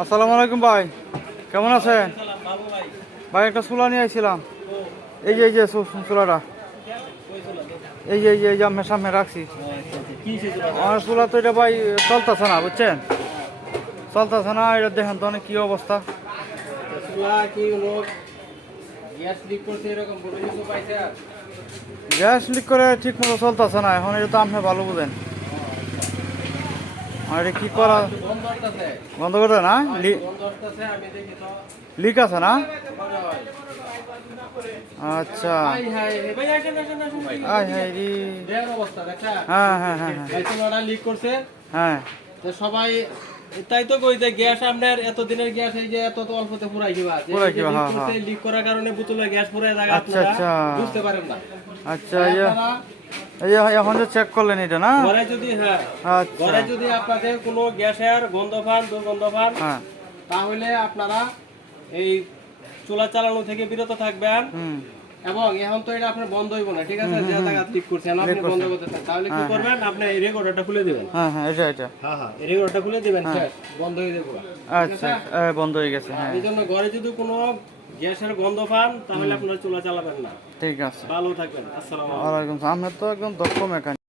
আসসালামু আলাইকুম ভাই, কেমন আছেন? ভাই একটা চুলা নিয়ে আইছিলাম। এই যে চুলাটা, এই যে আমি সামনে রাখছি। আমার চুলা তো এটা ভাই চলতেছে না, বুঝছেন? চলতেছে না, এটা দেখেন তো অনেক কি অবস্থা। গ্যাস লিক করে ঠিক মতো চলতেছে না এখন, এটা তো আপনি ভালো বুঝেন। আর এটা কি করা, বন্ধ করতে না? লিক আছে না? আচ্ছা, হ্যাঁ হ্যাঁ হ্যাঁ হ্যাঁ, সবাই তাই তো কই যে গ্যাস আপনার এতদিনের গ্যাস এই যে এত অল্পতে পুরাই কিবা লিক করার কারণে বোতলে গ্যাস পুরাই জায়গা আপনারা বুঝতে পারেন না। আচ্ছা, এখন যে চেক করলেন এটা না? ঘরে যদি ঘরে যদি আপনাদের কোনো গ্যাসের গন্ধ পান, দুর্গন্ধ পান, তাহলে আপনারা এই চুলা চালানো থেকে বিরত থাকবেন। এবং এখন তো এটা আপনার বন্ধ হইব না, ঠিক আছে? যে জায়গা ঠিক করছেন আপনি বন্ধ করতে চান, তাহলে কি করবেন? আপনি এই রেকর্ডারটা খুলে দিবেন। এটা এই রেকর্ডারটা খুলে দিবেন, বন্ধ হয়ে যাবে। আচ্ছা, বন্ধ হয়ে গেছে। হ্যাঁ, এই জন্য ঘরে যদি কোনো গ্যাসের গন্ধ পান তাহলে আপনারা চুলা চালাবেন না। ঠিক আছে, ভালো থাকবেন। আসসালামু আলাইকুম। ওয়ালাইকুম আসসালাম। আমরা তো একদম দক্ষ মেকানিক।